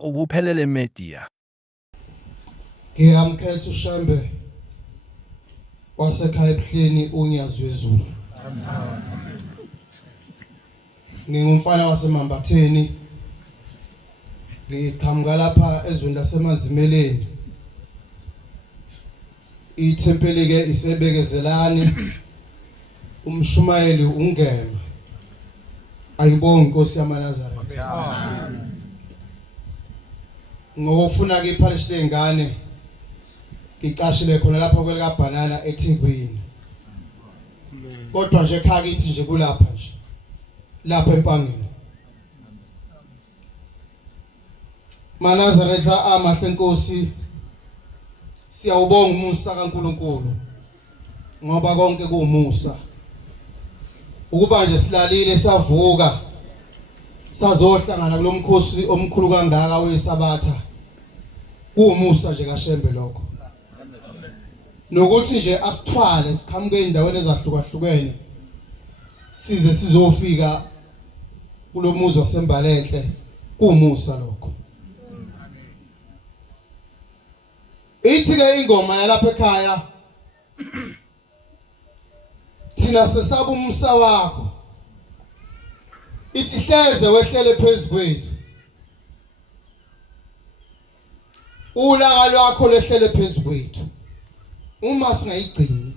ubuphelele media. Ngiyamkhetha uShembe wasekhaya ebuhleni uNyazi wezulu. Ngingumfana waseMambatheni. Ngiqhamuka lapha ezweni lasemazimeleni. Ithempeli ke isebekezelani. Umshumayeli ungema. Ayibonge Nkosi yamaNazaretha. Ngokufuna ke iphalishi lengane ngicashile khona lapha kwelika banana eThekwini. Kodwa nje ekhaya kithi nje kulapha nje. Lapha empangeni. MaNazaretha amahle Nkosi. Siyawubonga umusa kaNkuluNkulu. Ngoba konke kuumusa. Ukuba nje silalile savuka sazohlangana kulomkhosi omkhulu kangaka wesabatha. Kuumusa nje kaShembe lokho. Nokuthi nje asithwale siqhamuke endaweni ezahlukahlukene size sizofika kulomuzi waseMbalenhle kuumusa lokho. Ithi ke ingoma yalapha ekhaya thina sesaba umsa wakho. Ithi hleze wehlele phezukwethu. Ulaka lwakho lehlele phezukwethu. Uma singayigcini.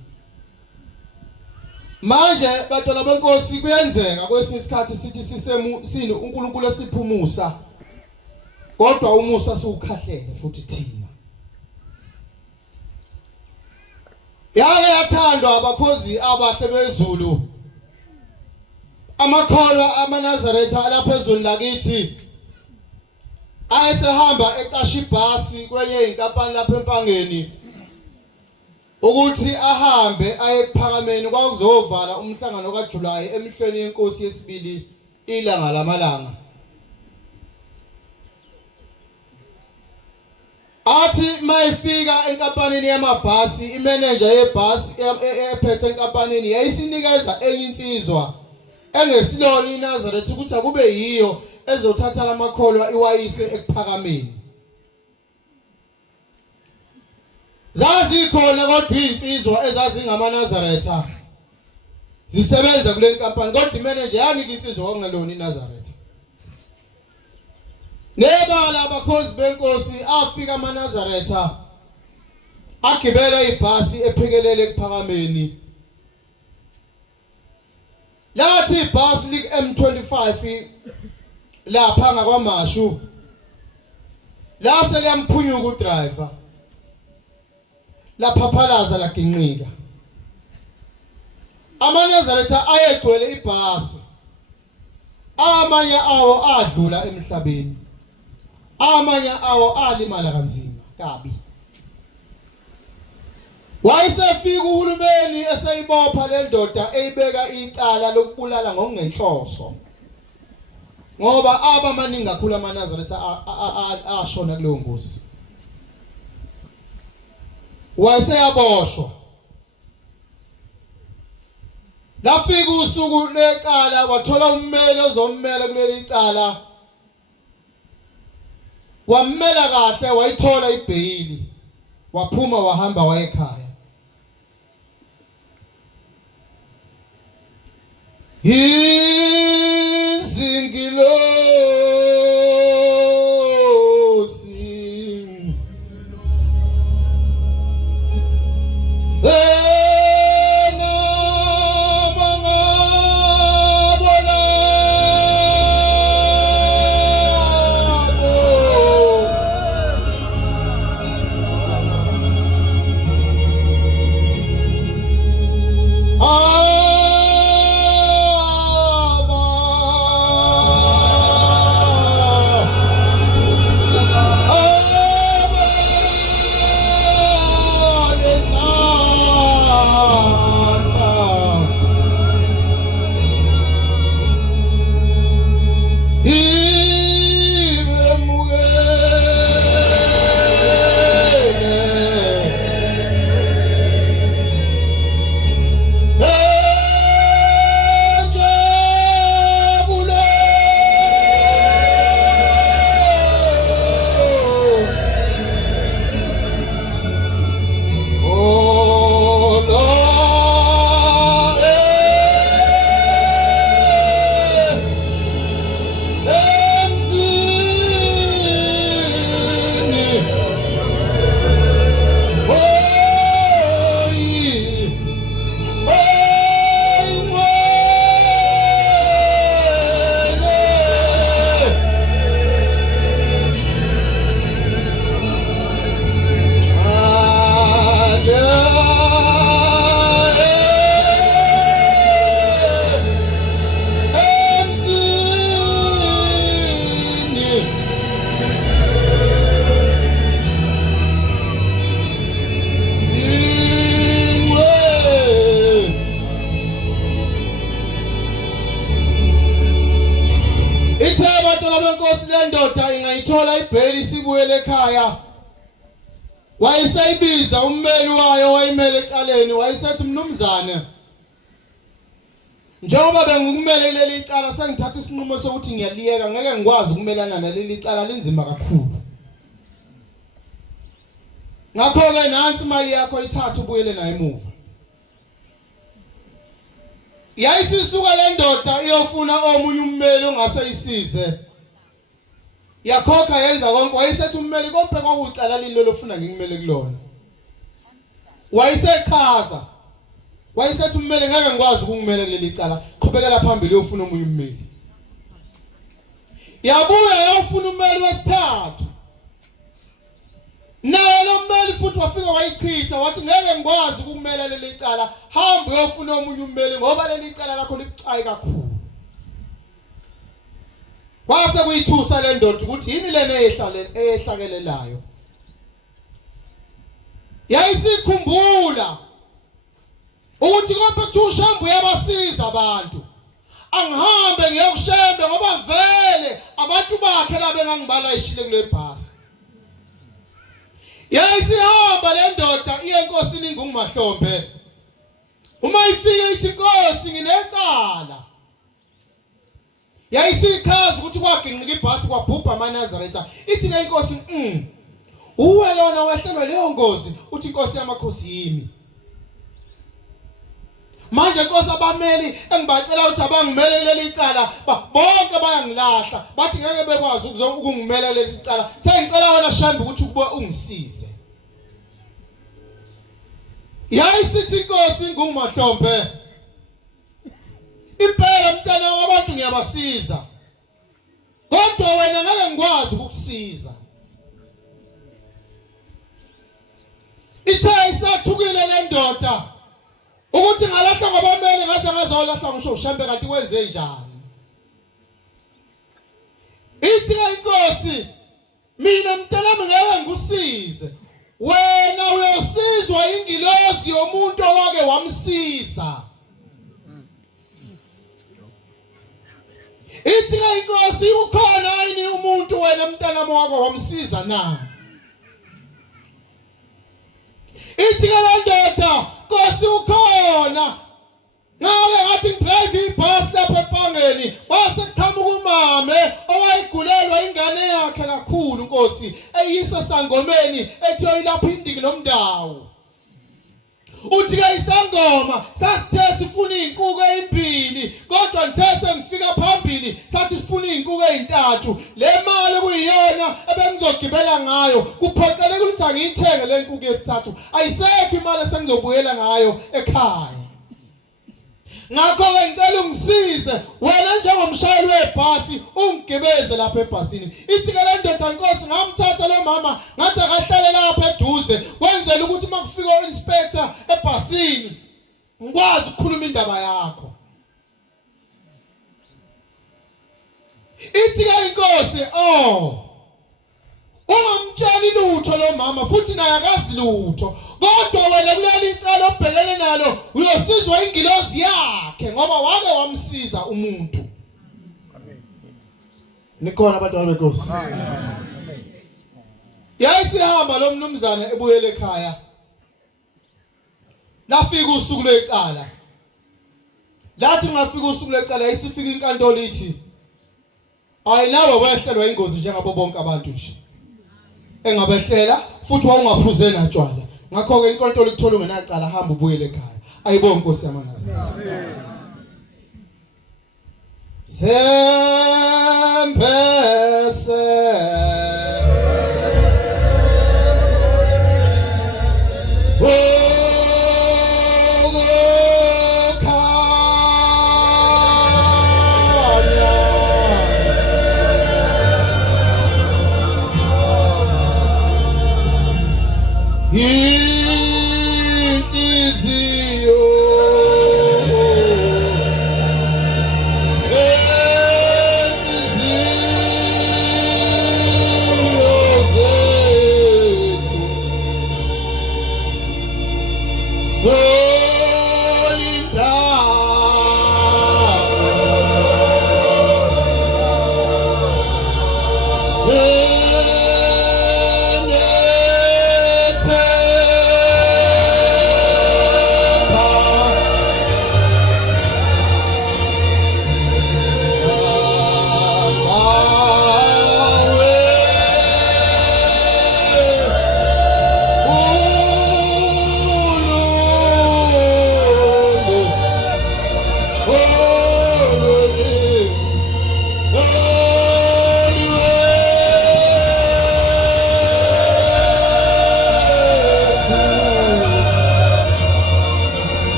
Manje bantwana benkosi kuyenzeka kwesisikhathi sithi sini uNkulunkulu esiphumusa. Kodwa umusa siwukhahlele futhi thina. Yake yathandwa abakhozi abahle bezulu. Amakholwa amaNazaretha lapha ezweni lakithi. Ayesehamba eqasha ibhasi kwenye inkampani lapha empangeni. Ukuthi ahambe ayephakameni kwakuzovala umhlangano kaJuly emihlweni yenkosi yesibili ilanga lamalanga. Athi mayifika enkampanini yamabhasi imanager yebhasi ephethe enkampanini yayisinikeza enye insizwa engesilona iNazaretha ukuthi akube yiyo ezothatha lamakholwa iwayise ekuphakameni. Zazi khona kodwa insizwa ezazingamaNazaretha zisebenza kule nkampani kodwa imanager yanika insizwa ongelona iNazaretha. Nebala abakhozi benkosi afika amaNazaretha agibela ibhasi ephekelele ekuphakameni. Lathi ibhasi lik M25 lapha ngakwaMashu. Lase liyamphunyuka udriver. Laphaphalaza laginqika. AmaNazaretha ayegcwele ibhasi. Amanye awo adlula emhlabeni. Amanye awo alimala kanzima kabi. Wayesefika uhulumeni eseyibopha le ndoda eyibeka icala lokubulala ngokungenhloso. Ngoba abamaningi kakhulu amaNazaretha ashona kuleyo ngozi. Wayeseyaboshwa. Lafika usuku lecala wathola ummeli ozommela kuleli cala. Wammela kahle wayithola ibhayili. Waphuma wahamba wayekhaya. Izingilosi iyaqala ibheli sibuyele ekhaya wayesayibiza ummeli wayo wayimele ecaleni wayesethi mnumzane njengoba bengikumele leli cala sengithatha isinqumo sokuthi ngiyaliyeka ngeke ngikwazi ukumelana naleli cala linzima kakhulu ngakho ke nansi imali yakho ithatha ubuyele nayo emuva yayisisuka le ndoda iyofuna omunye ummeli ongaseyisize yakhokha yenza konke wayesethi ummeli konke kwakucala lini lofuna ngimele kulona wayesekhaza wayesethi ummeli ngeke ngikwazi ukungimela leli cala qhubekela phambili uyofuna omunye ummeli yabuya yofuna ummeli wesithathu naye lo mmeli futhi wafika wayichitha wathi ngeke ngikwazi ukumela leli cala hamba uyofuna omunye ummeli ngoba leli cala lakho libucayi kakhulu kwase kuyithusa le ndoda ukuthi yini lena ehlakelelayo yayisikhumbula ukuthi konke kuthiwa uShambu uyabasiza abantu angihambe ngiyokushembe ngoba vele abantu bakhe la bengangibala ishile kule bhasi yayisihamba le ndoda iye enkosini ingungumahlombe uma ifike ithi Nkosi nginecala yayisikhaza ukuthi kwaginqika ibhasi kwabhubha amaNazaretha ithi ke inkosi uwe lona wehlelwe leyo ngozi uthi inkosi yamakhosi yimi manje inkosi abameli engibacela ukuthi abangimele leli cala bonke bayangilahla bathi ngeke bekwazi ukungimela leli cala sengicela wena Shambu ukuthi ukuba ungisize yayisithi inkosi ingungumahlombe impela mntana wabantu ngiyabasiza kodwa wena ngeke ngikwazi ukukusiza ithe isathukile le ndoda ukuthi ngalahla ngabameli ngase ngazolahla ngisho uShambe kanti wenze njani ithi inkosi mina mntanami ngeke ngikusize wena uyosizwa ingilozi yomuntu owake wamsiza ithi inkosi ukhona yini umuntu wena mntanami wake wamsiza na ithi le ndoda Nkosi ukhona ngabe ngathi ngidrive ibhasi lapha ePangeni wase kuqhamuka umame owayigulelwa ingane yakhe kakhulu Nkosi eyisa sangomeni ethi oyilapha indiki nomndawo uthi ke isangoma sasithe sifuna izinkukhu ezimbili kodwa ngithe sengifika phambili sathi sifuna izinkukhu ezintathu le mali kuyiyona ebengizogibela ngayo kuphoqeleka ukuthi angiyithenge le nkukhu yesithathu ayisekho imali esengizobuyela ngayo ekhaya ngakho ke ngicela ungisize wena njengomshayeli webhasi ungigibeze lapha ebhasini ithi ke le ndoda Nkosi ngamthatha lo mama ngathi akahlale lapha eduze wenzela ukuthi makufika uinspector ebhasini ngikwazi ukukhuluma indaba yakho ithi ke inkosi ungamtsheli lutho lo mama futhi naye akazi lutho kodwa wena kuleli cala obhekene nalo uyosizwa ingilozi yakhe ngoba wake wamsiza umuntu nikhona abantwana beNkosi yayisihamba lo mnumzane ebuyele ekhaya lafika usuku lwecala lathi ngafika usuku lwecala isifika inkantolo ithi ayinawe wehlelwa ingozi njengabo bonke abantu nje engabehlela futhi wawungaphuze natshwala ngakho ke inkantolo ikuthola ungenacala hamba ubuyele ekhaya ayibonke Nkosi yamaNazaretha sembese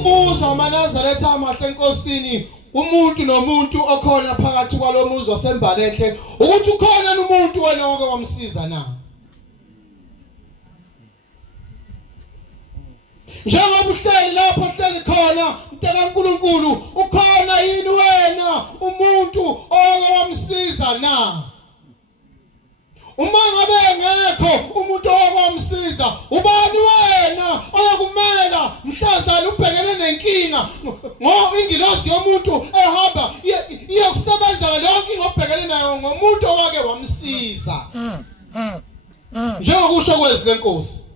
ukubuza amaNazaretha amahle enkosini umuntu nomuntu okhona phakathi kwalomuzi wasembalenhle ukuthi ukhona umuntu wena wake wamsiza na njengoba uhleli lapho hleli khona mntaka uNkulunkulu ukhona yini wena umuntu owake wamsiza na uma ngabe engekho umuntu owamsiza ubani wena oyakumela mhlazana ubhekene nenkinga ingilosi yomuntu ehamba iyokusebenza lonke ngobhekene nayo ngomuntu owake wamsiza njengokusho kwezi lenkosi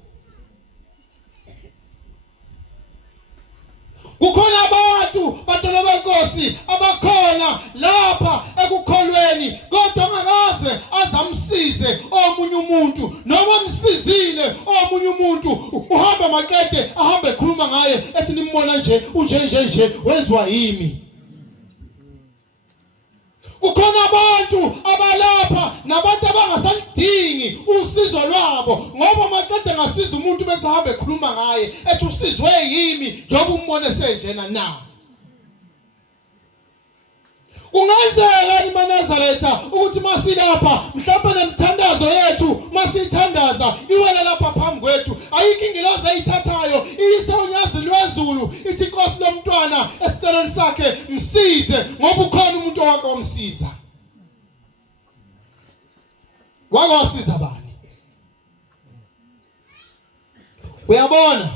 kukhona abantu bantwana benkosi abakhona lapha ekukholweni kodwa angakaze azamsize omunye umuntu noma msizile omunye umuntu uhamba makede ahambe ekhuluma ngaye ethi nimbona nje unje wenzwa yimi kukhona abantu abalapha nabantu abangasalidingi usizo lwabo ngoba makade ngasiza umuntu bese hamba ekhuluma ngaye ethi usizwe yimi njengoba umbone senjena na kungenzeka iManazaretha ukuthi masilapha mhlawumbe nemthandazo yethu masithandaza iwela lapha phambi kwethu ayikho ingilosi ayithathayo isonyazi lwezulu ithi inkosi lomntwana esiceleni sakhe msize ngoba ukhona umuntu owake wamsiza wake wasiza bani uyabona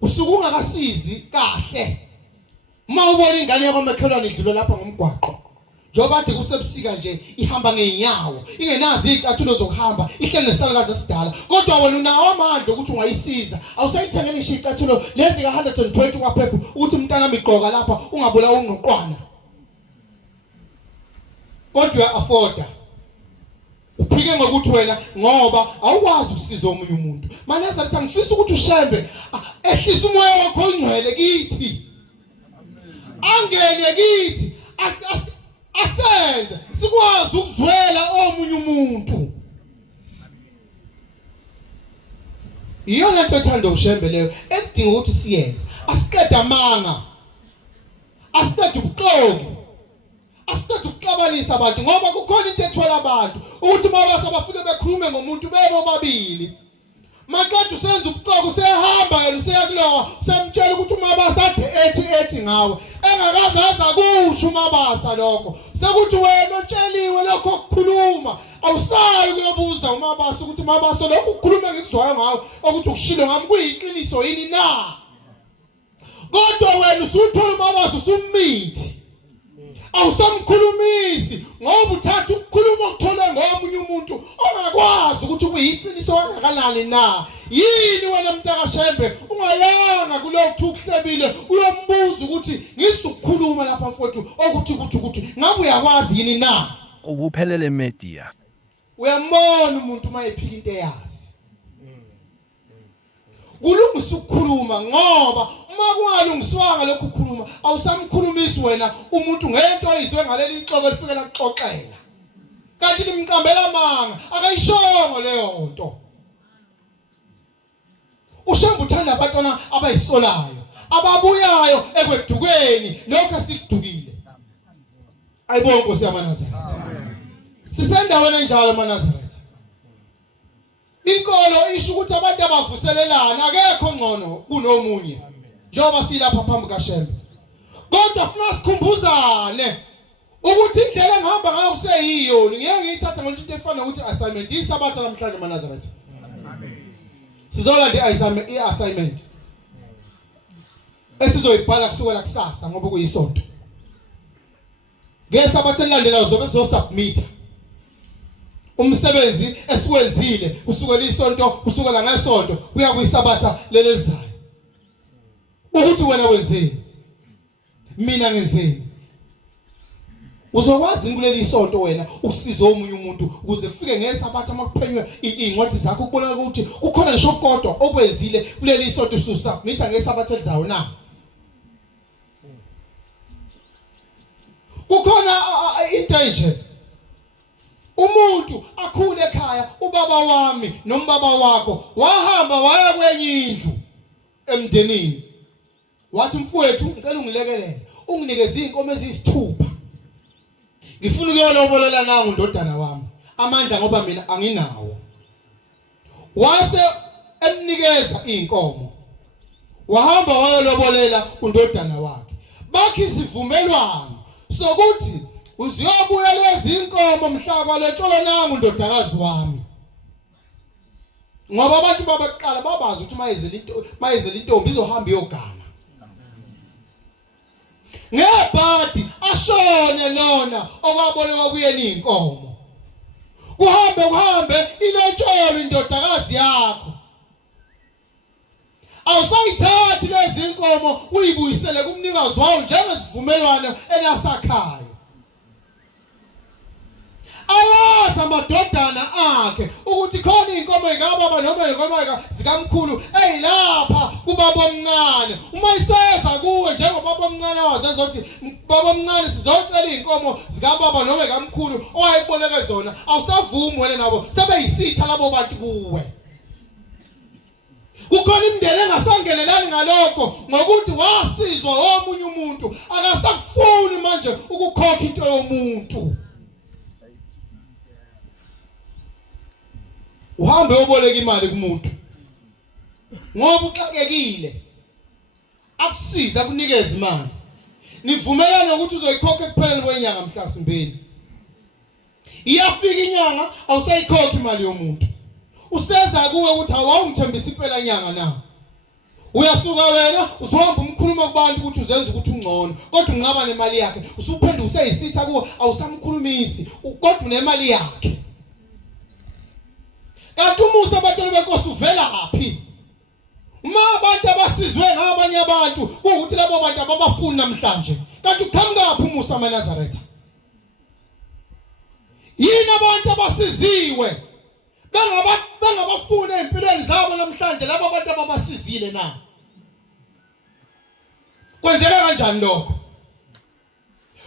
usuku ungakasizi kahle uma ubona ingane yakho emakhelwane idlula lapha ngomgwaqo njoba ade kusebusika nje ihamba ngeenyawo ingenazi izicathulo zokuhamba ihleli nesalakazi esidala kodwa wena unawo amandla ukuthi ungayisiza awusayithengeni ngisho izicathulo lezi ka 120 kwaphepha ukuthi umntana amigqoka lapha ungabulawa ungoqwana kodwa afforda uphike ngokuthi wena ngoba awukwazi ukusiza omunye umuntu Manazaretha ngifisa ukuthi ushembe ehlisa umoya wakho ongcwele kithi angene kithi asenze sikwazi ukuzwela omunye umuntu iyona nto ethanda ushembe leyo ekudinga ukuthi siyenze asiqede amanga asiqede ubuxoki asiqede ukuxabanisa abantu ngoba kukhona into ethwala abantu ukuthi mabasa bafike bekhulume ngomuntu bebo babili makade usenza ubuxoki usehamba yena useyakulowa usamtshela ukuthi umabasa ethi ngawe engakaze aza kusho umabasa lokho sekuthi wena otsheliwe lokho ukukhuluma awusayi kuyobuza umabasa ukuthi umabasa lokho ukukhuluma ngikuzwayo ngawe ukuthi ukushilo ngami kuyiqiniso yini na kodwa wena usuthola umabasa usummithi awusamkhulumisi ngoba uthatha ukukhuluma okuthola ngomunye umuntu ongakwazi ukuthi kuyiqiniso kangakanani na yini wena mntaka Shembe ungayanga kulokhu ukuhlebile uyombuza ukuthi ngisukukhuluma lapha mfowethu ukuthi ngabe uyakwazi yini na ubuphelele media uyambona umuntu mayephika into eyazi kulungisa ukukhuluma ngoba uma kungalungiswanga lokho ukukhuluma awusamkhulumisi wena umuntu ngento oyizwe ngaleli ixoko lifikela kuxoxela kanti limqambela amanga akayishongo leyo nto ushembe uthanda abantwana abayisolayo ababuyayo ekwedukweni lokho esikudukile ayibonke Nkosi yamaNazaretha sisendaweni enjalo amaNazaretha inkolo isho ukuthi abantu abavuselelana akekho ngcono kunomunye njengoba silapha phambi kaShembe kodwa ufuna sikhumbuzane ukuthi indlela engihamba ngayo kuseyiyo ngeke ngiyithatha ngokuthi into efana ukuthi assignment isabatha namhlanje amaNazaretha sizolanda i-assignment esizoyibhala kusukela kusasa ngoba kuyisonto ngesabatha elandelayo zobe sizosubmit umsebenzi esiwenzile kusukela isonto kusukela ngesonto kuya kuyisabatha lelizayo ukuthi wena wenzeni mina ngenzeni uzokwazi kuleli isonto wena usize omunye umuntu ukuze kufike ngesabatha makuphenywe incwadi zakho ukubona ukuthi kukhona ngisho kodwa okwenzile kuleli isonto susubmit ngesabatha elizayo na kukhona into nje umuntu akhule ekhaya ubaba wami nombaba wakho wahamba waya kwenye indlu emndenini wathi mfowethu ngicela ungilekelele unginikeze inkomo ezisithupha ngifuna ukuyolobolela nangu ndodana wami amandla ngoba mina anginawo wase emnikeza inkomo wahamba wayolobolela undodana wakhe bakhe isivumelwano sokuthi uziyobuya lezi inkomo mhlaba letsholo nangu ndodakazi wami ngoba abantu babaqala babazi ukuthi mayezela intombi izohamba iyogana ngebhadi ashone lona okwaboleka kuyena inkomo kuhambe inetsholo indodakazi yakho awusayithathi lezi inkomo uyibuyisele kumnikazi wawo njengesivumelwano enasakhayo ayazi amadodana akhe ukuthi khona inkomo ekababa noma inkomo zikamkhulu eyilapha kubaba omncane uma iseza kuwe njengobaba omncane wazenza ukuthi baba omncane sizocela inkomo zikababa noma ekamkhulu owayeboleka zona awusavumi wena nabo sebeyisitha labo bantu kuwe kukhona imindeni engasangenelani ngalokho ngokuthi wasizwa omunye umuntu akasakufuni manje ukukhokha into yomuntu uhambe uboleka imali kumuntu ngoba uxakekile akusiza akunikeza imali nivumelana ukuthi uzoyikhokha ekupheleni kwenyanga mhlasimbeni iyafika inyanga awusayikhokha imali yomuntu useza kuwe ukuthi awawumthembisa impela inyanga na uyasuka wena usuhamba umkhuluma kubantu ukuthi uzenza ukuthi ungcono kodwa unqaba nemali yakhe usuphendula useyisitha kuwe awusamkhulumisi kodwa unemali yakhe kanti umusa abatolo benkosi uvela kaphi uma abantu abasizwe ngabanye abantu ukuthi labo bantu ababafuni namhlanje kanti uqhamuka umusa eNazaretha yini abantu abasiziwe bengabafuna empilweni zabo namhlanje labo abantu ababasizile na kwenzeka kanjani lokho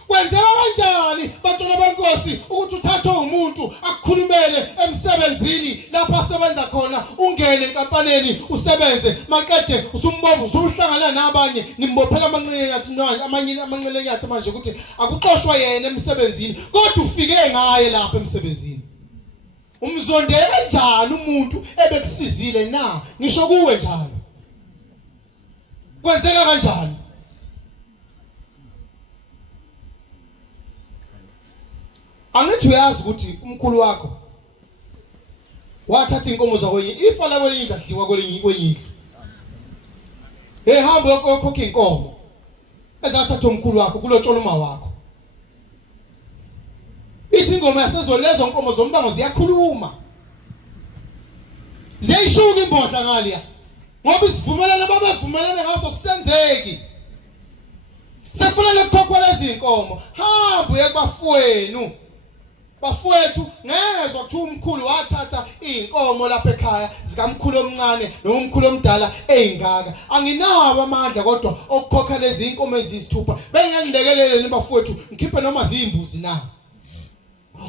kwenzeka kanjani bantwana benkosi ukuthi uthathe umuntu akukhulumele emsebenzini lapha asebenza khona ungene enkampaneni usebenze maqede usumbomba usuhlangana nabanye nimbophela amanqele yathi amanye amanqele yathi manje ukuthi akuxoshwa yena emsebenzini kodwa ufike ngaye lapha emsebenzini umzondela kanjani umuntu ebekusizile na ngisho kuwe njalo kwenzeka kanjani angithi uyazi ukuthi umkhulu wakho wathatha inkomo zakwenye ifala kwelinye idliwa kwelinye hamba yokhokha inkomo ezathatha umkhulu wakho kulotshola uma wakho ithi ingoma yasezweni lezo nkomo zombango ziyakhuluma ziyishuka imbodla ngaliya ngoba isivumelane babevumelane ngaso sisenzeki sekufanele ukukhokhwa lezi inkomo hamba uye kubafowenu bafowethu ngezwe ukuthi umkhulu wathatha inkomo lapha ekhaya zikamkhulu omncane noma umkhulu omdala eyingaka anginabo amandla kodwa okukhokha lezi inkomo ezisithupha bengiyangilekelele nibafowethu ngikhiphe noma zimbuzi na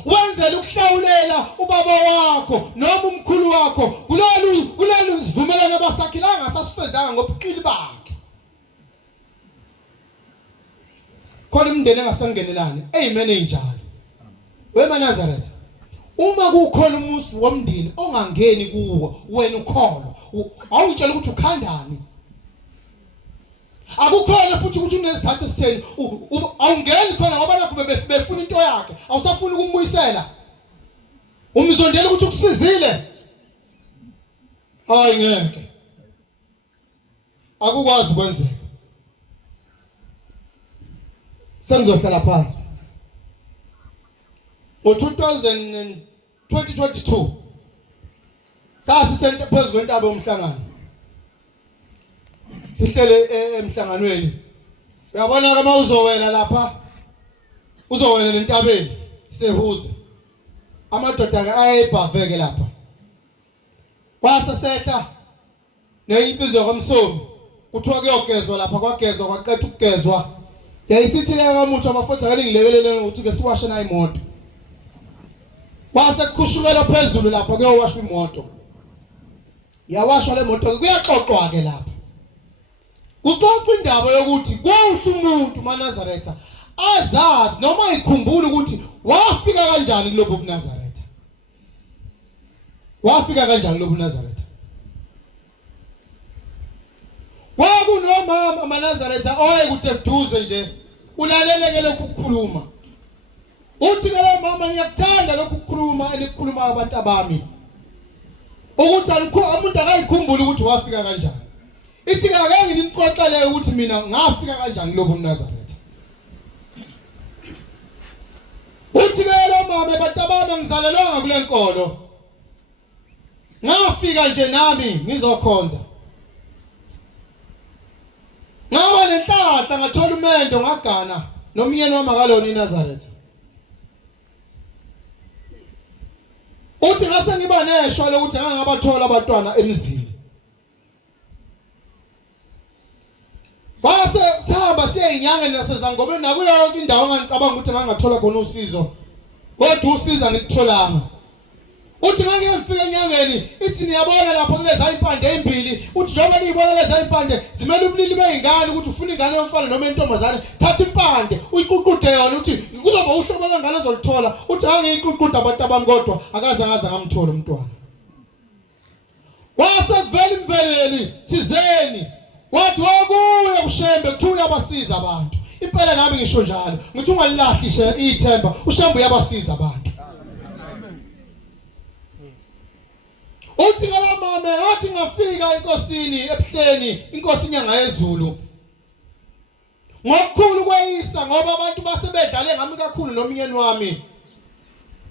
wenzela ukuhlawulela ubaba wakho noma umkhulu wakho kulolu sivumelane abasakhilanga sasifezanga ngobuqili bakhe khona imndeni engasangenelani amen enjalo weManazaretha uma kukhona umuzi womndeni ongangeni kuwo wena ukholwa awungitshela ukuthi ukhandani akukhona futhi ukuthi unezithathu esitheni awungeni khona ngoba nakho befuna into yakhe awusafuni ukumbuyisela umzondela ukuthi ukusizile hayi ngeke akukwazi kwenzeka sengizohlala phansi ngo-2022 sasisente phezulu kwentaba yomhlangano sihlele emhlanganweni uyabona ke mawuzowela lapha uzowela lentabeni sehuze amadoda ake ayebhaveke lapha wasesehla neyinsizwa kwamsomi kuthiwa kuyogezwa lapha kwagezwa kwaqeda ukugezwa yayisithi le kamuthi amafutha ake ngilekelele ukuthi ke siwashe na imoto wase kukhushukela phezulu lapha kuyowashwa imoto yawashwa le moto kuyaxoxwa ke lapha Kuxoxa indaba yokuthi kwawuhle umuntu maNazaretha azazi noma ikhumbule ukuthi wafika kanjani kulobu Nazaretha. Wafika kanjani kulobu Nazaretha? Kwakunomama maNazaretha oyekude eduze nje ulaleleke lokhu ukukhuluma. Uthi ke lo mama ngiyakuthanda lokhu ukukhuluma elikhuluma abantu abami. Ukuthi umuntu akayikhumbula ukuthi wafika kanjani. Ithi ngeke nginixoxele ukuthi mina ngafika kanjani kulobu Nazaretha. Uthi ke lo mama abantu abami ngizalelwanga kule nkolo. Ngafika nje nami ngizokhonza. Ngaba nenhlahla ngathola umendo ngagana nomyeni wamakaloni eNazaretha. Uthi ngase ngiba neshwa lokuthi ngangabathola abantwana emzini. Base sihamba siyeyinyanga nasezangobeni nakuyo yonke indawo engicabanga ukuthi ngangathola khona usizo. Kodwa usiza ngilitholanga. Uthi ngeke ngifike enyangeni ithi niyabona lapho kuleza impande ezimbili uthi njengoba niyibona leza impande zimele ubulili beingane ukuthi ufuna ingane yomfana noma intombazane thatha impande uyiququde yona uthi kuzoba uhlobo lengane ozolithola uthi angiyiququde abantu abangodwa akaze ngamthola umntwana. Wase kuvela imveleli thizeni wathi okuya kushembe kuthi uyabasiza abantu. Impela nami ngisho njalo ngithi ungalilahlishe ithemba ushembe uyabasiza abantu. Uthi ngala mama ngathi ngafika enkosini ebuhleni inkosi inyanga yezulu. Ngokukhulu kweyisa ngoba abantu basebedlale ngami kakhulu nomyeni wami.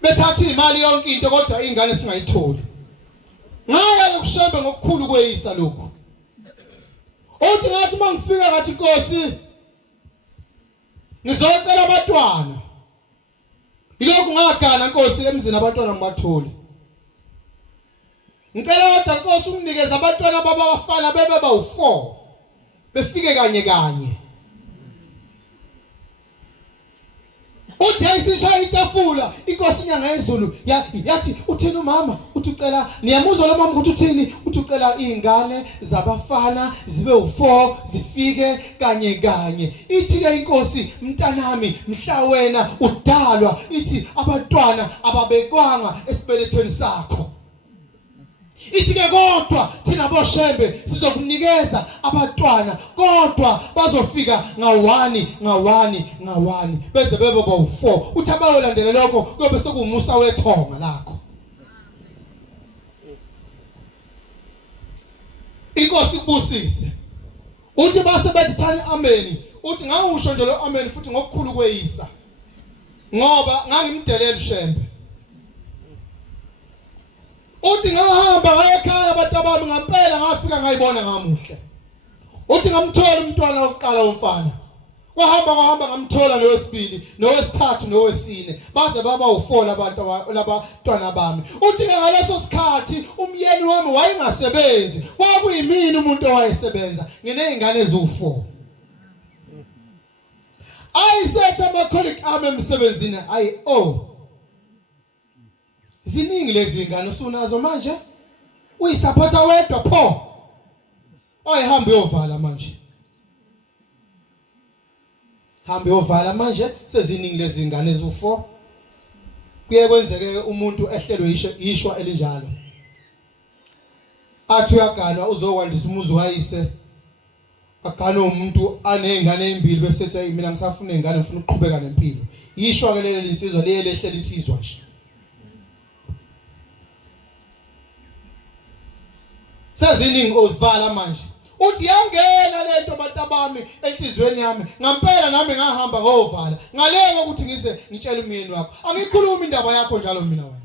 Bethatha imali yonke into kodwa ingane singayitholi. Ngaya ukushembe ngokukhulu kweyisa lokho. Uthi ngathi mangifika ngathi inkosi ngizocela abantwana. Ilokhu ngagana inkosi emzini abantwana ngibatholi. Ngicela kodwa inkosi unginikeze abantwana babafana bebe bawu4 befike kanye. Uthi ayisishaya itafula inkosi inyanga yezulu yathi uthini umama uthi ucela niyamuzwa lo mama ukuthi uthini uthi ucela izingane zabafana zibe u4 zifike kanye. Ithi ke inkosi mntanami mhla wena udalwa ithi abantwana ababekwanga esibelethweni sakho. Ithi ke kodwa thina boshembe sizokunikeza abantwana kodwa bazofika ngawani beze bebe bawu4 uthi abayolandela lokho kuyobe sekumusa wethonga lakho. Inkosi kubusise uthi base bethi thani amen uthi ngawusho nje lo amen futhi ngokukhulu kweyisa ngoba ngangimdelela ushembe. Uthi ngahamba ngaya ekhaya abantu abami ngempela ngafika ngayibona ngamuhle. Uthi ngamthola umntwana wokuqala womfana. Wahamba ngamthola nowesibili, nowesithathu, nowesine. Baze baba u4 abantu labantwana bami. Uthi ngaleso sikhathi umyeni wami wayengasebenzi. Kwakuyimini umuntu owayesebenza. Nginezingane eziwu4. Ayisetha ama-colleague ami emsebenzini ziningi lezi ngane usunazo manje uyisupporta wedwa pho ayihambe uyovala manje seziningi lezi ngane ezu4 kuye kwenzeke umuntu ehlelwe ishwa elinjalo athi uyaganwa uzokwandisa umuzi wayise agana umuntu anezingane ezimbili bese ethi mina ngisafuna izingane ngifuna ukuqhubeka nempilo ishwa ke leli insizwa lehlela isizwa nje. Seziningi ozivala manje uthi yangena lento abantu abami enhlizweni yami ngempela nami ngahamba ngovala ngaleke ukuthi ngize ngitshela umyeni wakho angikhuluma indaba yakho njalo mina wena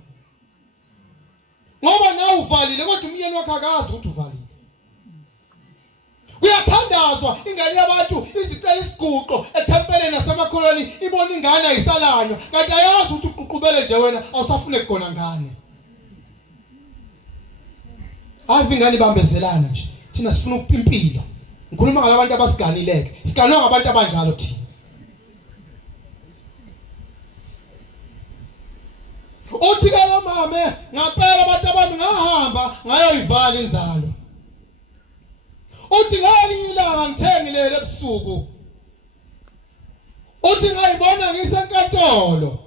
ngoba nawe uvalile kodwa umyeni wakho akazi ukuthi uvalile. Kuyathandazwa ingane yabantu izicela isiguqo ethempeleni nasemakholweni ibona ingane ayisalanywa kanti ayazi ukuthi uququbele nje wena awusafune kugona ngane. Ave ingane ibambezelana nje thina sifuna impilo. Ngikhuluma ngalabantu abasiganileke. Siganwa ngabantu abanjalo thina. Uthi ke lo mama ngempela abantu abami ngahamba ngayoyivala inzalo. uthi ngalilanga ngithengilele ebusuku uthi ngayibona ngisenkantolo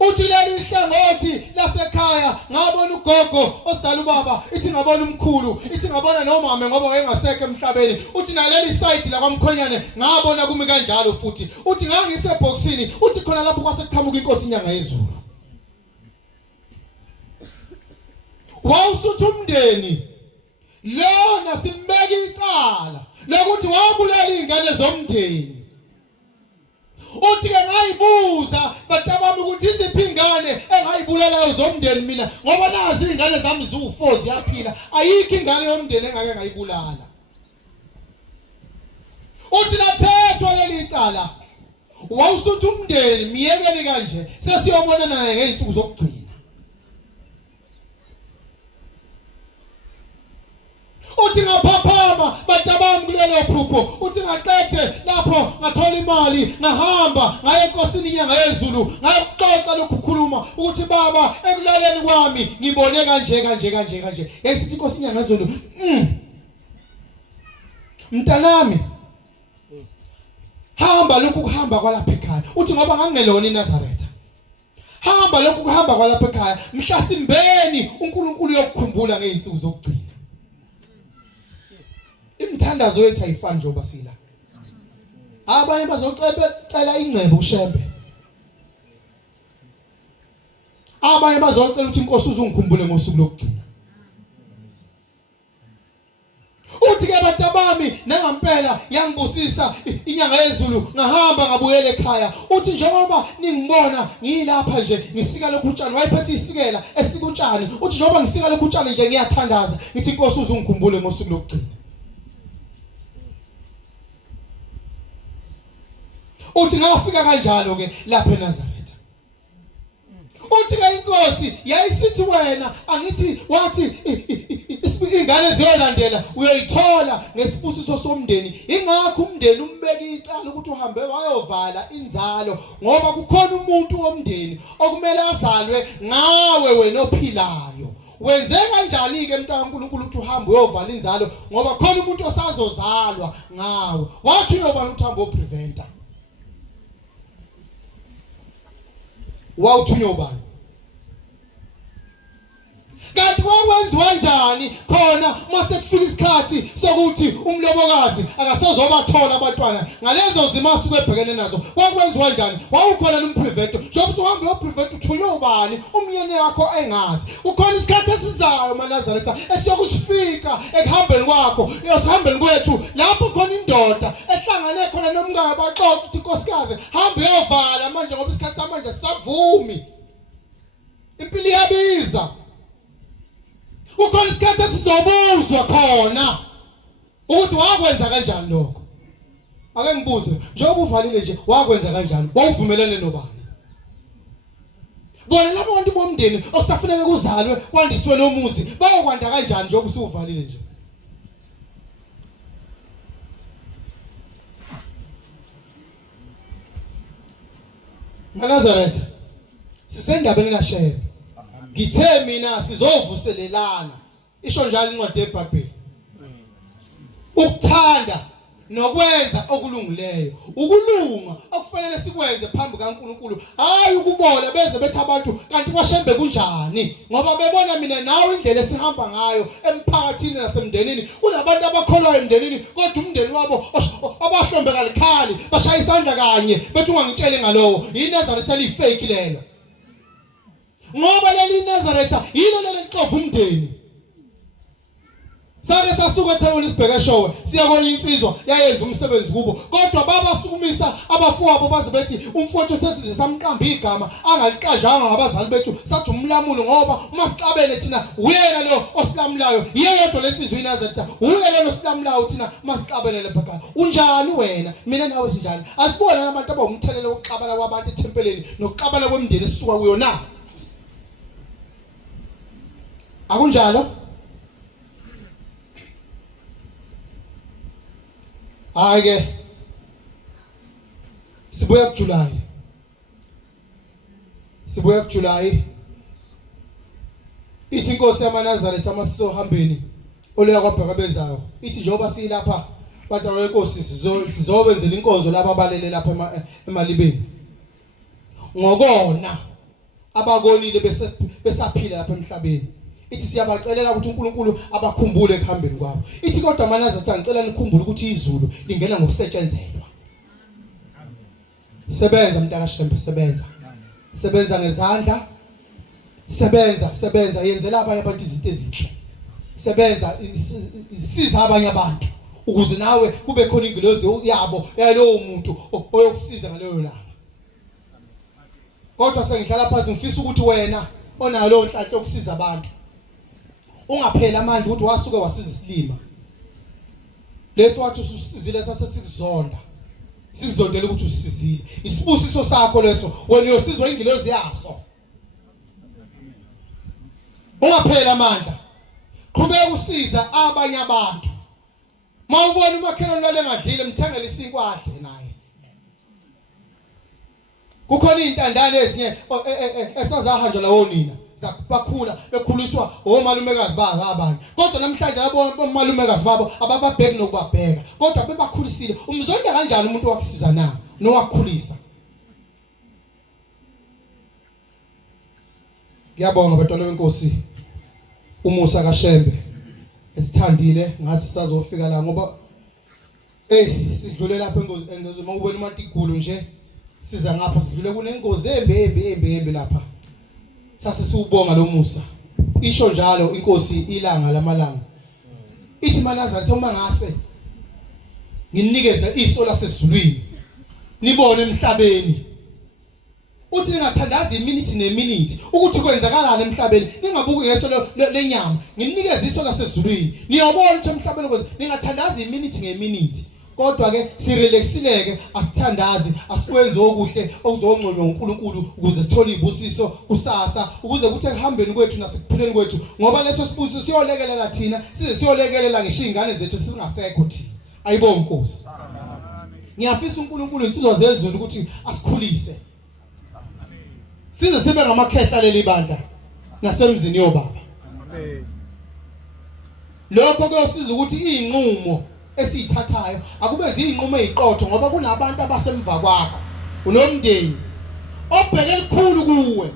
uthi leli hlangothi lasekhaya ngabona ugogo osala ubaba ithi ngabona umkhulu ithi ngabona nomama ngoba wayengasekho emhlabeni uthi naleli side la kwaMkhonyane ngabona kumi kanjalo futhi uthi ngangisebhoxini uthi khona lapho kwasekuqhamuka inkosi inyanga yezulu wawusutha umndeni lona simbeka icala lokuthi wabulala izingane zomndeni uthi ke ngayibuza batabami ukuthi iziphi ingane engayibulalayo zomndeni mina ngoba nazi izingane zami ziwu4 ziyaphila ayikho ingane yomndeni engake ngayibulala uthi lathethwa leli icala wawusutha umndeni miyekeli kanje sesiyobonana naye ngeinsuku zokugcina uthi ngaphaphama batabami kulelo phupho uthi ngaqede lapho ngathola imali ngahamba ngaye enkosini inyanga yezulu ngayoxoxa lokukhuluma ukuthi baba ekulaleni kwami ngibone kanje yesithi inkosi inyanga yezulu mntanami hamba lokhu kuhamba kwalapha ekhaya uthi ngoba ngangelona iNazaretha hamba lokhu kuhamba kwalapha ekhaya mhlasimbeni uNkulunkulu yokukhumbula ngeinsuku zokugcina imthandazo yethu ayifani njengoba sila abanye bazocela ingcebo ushembe abanye bazocela ukuthi inkosi uzungikhumbule ngosuku lokugcina uthi ke batabami nangampela yangibusisa inyanga yezulu ngahamba ngabuyela ekhaya uthi njengoba ningibona ngilapha nje ngisika lokhutshani wayephethe isikela esikutshani uthi njengoba ngisika lokhutshani nje ngiyathandaza ithi inkosi uzungikhumbule ngosuku lokugcina uthi ngafika kanjalo ke lapha eNazaretha uthi ke inkosi yayisithi wena angithi wathi ingane ziyolandela uyoyithola ngesibusiso somndeni ingakho umndeni umbeka icala ukuthi uhambe wayovala inzalo ngoba kukhona umuntu womndeni okumele azalwe ngawe wena ophilayo wenze kanjani ke mntwana kaNkulunkulu ukuthi uhambe uyovala inzalo ngoba khona umuntu osazozalwa ngawe wathi uyobani ukuthi uhambe opreventa wawuthunywa ubani kanti wakwenziwa kanjani khona mase kufika isikhathi sokuthi umlobokazi akasezobathola abantwana ngalezo zima suku ebhekene nazo wakwenziwa kanjani wawukhona lumprevento njengoba uhambe uyoprevent uthunywa ubani umyeni wakho engazi ukhona isikhathi esizayo maNazaretha esiyokusifika ekuhambeni kwakho eyohambeni kwethu lapho khona indoda ehlangane khona nomngane baxoxa ukuthi inkosikazi hambe uyovala manje ngoba isikhathi samanje sisavumi impilo iyabiza ukhona isikhathi esizobuzwa khona ukuthi wakwenza kanjani lokho ake ngibuze njengoba uvalile nje wakwenza kanjani wawuvumelane nobani bona labo bantu bomndeni okusafuneka kuzalwe kwandiswe nomuzi bayokwanda kanjani njengoba usuvalile nje maNazaretha sisendabeni kaShebe ngithe mina sizovuselelana isho njalo incwadi yeBhayibheli ukuthanda nokwenza okulungileyo ukulunga okufanele sikwenze phambi kaNkulunkulu hayi ukubola beze bethi abantu kanti kwaShembe kunjani ngoba bebona mina nawe indlela esihamba ngayo emphakathini nasemndenini kunabantu abakholwayo emndenini kodwa umndeni wabo abahlombe kalikhali bashaya isandla kanye bethi ungangitshele ngalowo iNazaretha lifake lelo ngoba leli iNazaretha yilo lelixovu umndeni sake sasuka eThekwini sibheke showe siyakona insizwa yayenza umsebenzi kubo kodwa baba sukumisa abafowabo baze bethi umfowethu sesize samqamba igama angaliqajanga ngabazali bethu sathi umlamulo ngoba uma sixabene thina uyena lo osilamulayo yeyodwa lensizwe iNazaretha uyena lo osilamulayo thina masixabene lepha unjani wena mina nawe sinjani asibona abantu abawumthelelo wokuxabana kwabantu eThempeleni nokuxabana kwemndeni esisuka kuyona akunjalo Ake sibuya kuJulayi ithi inkosi yamaNazaretha masisohambeni oleya kwabheka benzayo ithi njengoba silapha bantwana benkosi sizobenzela inkonzo laba abalele lapha emalibeni ngokona abakonile besaphila lapha emhlabeni ithi siyabacelela ukuthi uNkulunkulu abakhumbule ekuhambeni kwabo ithi kodwa manazathi ngicela nikhumbule ukuthi izulu lingena ngokusetshenzelwa sebenza mntakaShembe sebenza ngezandla sebenza yenzela abanye abantu izinto ezinhle sebenza isiza abanye abantu ukuze nawe kube khona ingilozi yabo yalowo muntu oyokusiza ngaleyo langa kodwa sengihlala phansi ngifisa ukuthi wena onalo nhlanhla yokusiza abantu ungaphela amandla ukuthi wasuke wasiza isilima leso wathi usisizile sase sikuzondela ukuthi usisizile isibusiso sakho leso wena uyosizwa ingilozi yaso ungaphela amandla qhubeka usiza abanye abantu mawubona umakhelwane lale ngadlile mthengele isinkwa adle naye kukhona intandane ezinye esazahanjwa lawo nina bakhula bekhuliswa omalumekazi babo abanye kodwa namhlanje labo malumekazi babo abababheki nokubabheka kodwa bebakhulisile umzonda kanjani umuntu wakusiza na nowakukhulisa ngiyabonga bantwana benkosi umusa kaShembe esithandile ngazi sazofika la ngoba sidlule lapha engozi mawubona uMatigulu nje siza ngapha sidlule kunengozi embe lapha sase siubonga lo musa isho njalo inkosi ilanga lamalanga ithi manazari uma ngase nginikeze iso lasezulwini nibone emhlabeni uthi ningathandaza iminute neminute ukuthi kwenzakalana emhlabeni ningabuki ngeso lenyama nginikeze iso lasezulwini niyobona ukuthi emhlabeni kwenza ningathandaza iminute ngeminute kodwa ke sirelaxileke asithandazi asikwenze okuhle okuzongconywa uNkulunkulu ukuze sithole ibusiso kusasa ukuze kuthi ehambeni kwethu nasekuphileni kwethu ngoba leso sibusiso siyolekelela thina size siyolekelela ngisho izingane zethu sisingasekho thina ayibonge inkosi ngiyafisa uNkulunkulu insizwa zezulu ukuthi asikhulise size sibe ngamakhehla leli bandla nasemzini yobaba lokho kuyosiza ukuthi izinqumo esithathayo akube izinqumo eziqotho ngoba kunabantu abasemva kwakho unomndeni obheke elikhulu kuwe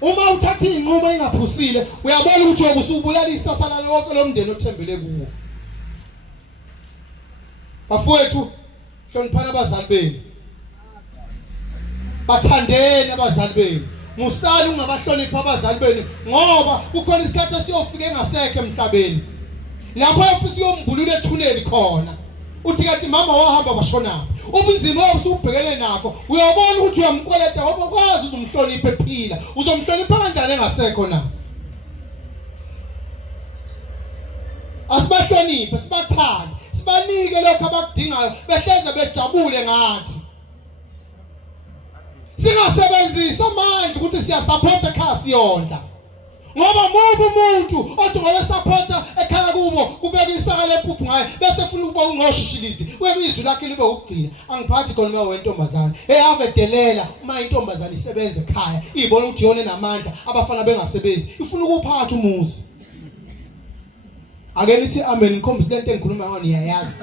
uma uthatha izinqumo engaphusile uyabona ukuthi ukusubulala isasala lonke lomndeni othembele kuwo bafowethu hloniphana abazali benu bathandeni abazali benu musali ungabahlonipha abazali benu ngoba kukhona isikhathi esiyofika engasekho emhlabeni lapho ufisa uyombulula ethuneni khona uthi kanti mama wahamba bashona ubunzima obusubhekene nakho uyabona ukuthi uyamkoleta ngoba kwazi uzumhlonipha ephila uzomhlonipha kanjani engasekho na asibahloniphe sibathande sibanike lokho abakudingayo behleze bejabule ngathi singasebenzisa amandla ukuthi siyasupport ekhaya siyondla ngoba mubu umuntu othi ngoba supporta ekhaya kubo kubeka isaka lephuphu ngaye bese ufuna ukuba ungqoshishilizi webizwi lakhe libe ukugcina angiphathi khona uma wentombazana avedelela uma intombazana isebenza ekhaya ibona ukuthi yona enamandla abafana bengasebenzi ifuna ukuphatha umuzi ake nithi amen ngikhombisa lento engikhuluma ngayo niyayazi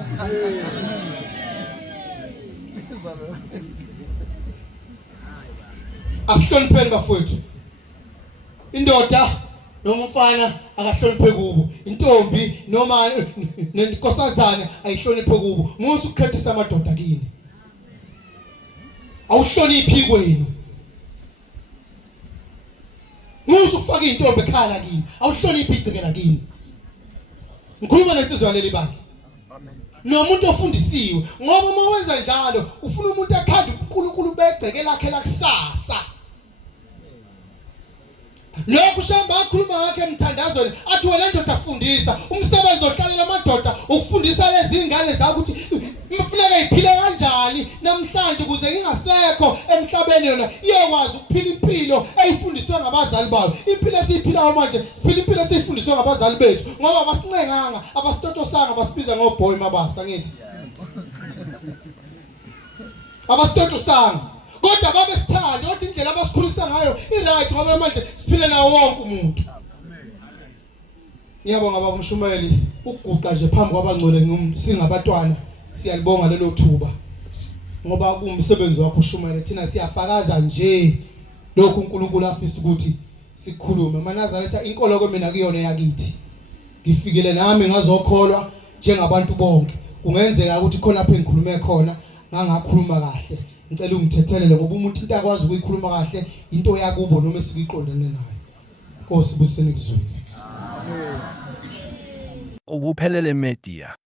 asihlonipheni bafowethu indoda noma umfana akahloniphe kubo intombi noma nenkosazana ayihloniphe kubo musu ukukhethisa amadoda kini awuhloniphi kwenu musu ufaka intombi ekhala kini awuhloniphi igcikela kini ngikhuluma nensizwa leli bandla nomuntu ofundisiwe ngoba uma wenza njalo ufuna umuntu akhanda uNkulunkulu begceke lakhe lakusasa lokhu shamba akhuluma ngakhe emthandazweni athi wena ndoda afundisa umsebenzi ohlalela amadoda ukufundisa lezi ingane zakho ukuthi kufanele iphile kanjani namhlanje kuze ingasekho emhlabeni yona iyakwazi ukuphila impilo eyifundiswe ngabazali bayo impilo esiphilayo manje siphila impilo esifundiswe ngabazali bethu ngoba abasincenganga abasitotosanga basibiza ngoboy mabasa ngithi abasitotosanga kodwa babe sithanda ukuthi indlela abasikhulisa ngayo iright ngoba manje siphile nawo wonke umuntu Ngiyabonga baba umshumeli ukuguqa nje phambi kwabangcwele singabatwana siyalibonga lelo thuba ngoba kumsebenzi wakho ushumele thina siyafakaza nje lokhu uNkulunkulu afisa ukuthi sikhulume manazaretha inkolo kwemina kuyona yakithi ngifikele nami ngazokholwa njengabantu bonke kungenzeka ukuthi khona lapho engikhulume khona ngangakhuluma kahle ngicela ungithethelele ngoba umuntu into akwazi ukuyikhuluma kahle into yakubo noma esikuyiqondene nayo Nkosi buseni kuzwini Ubuphelele Media.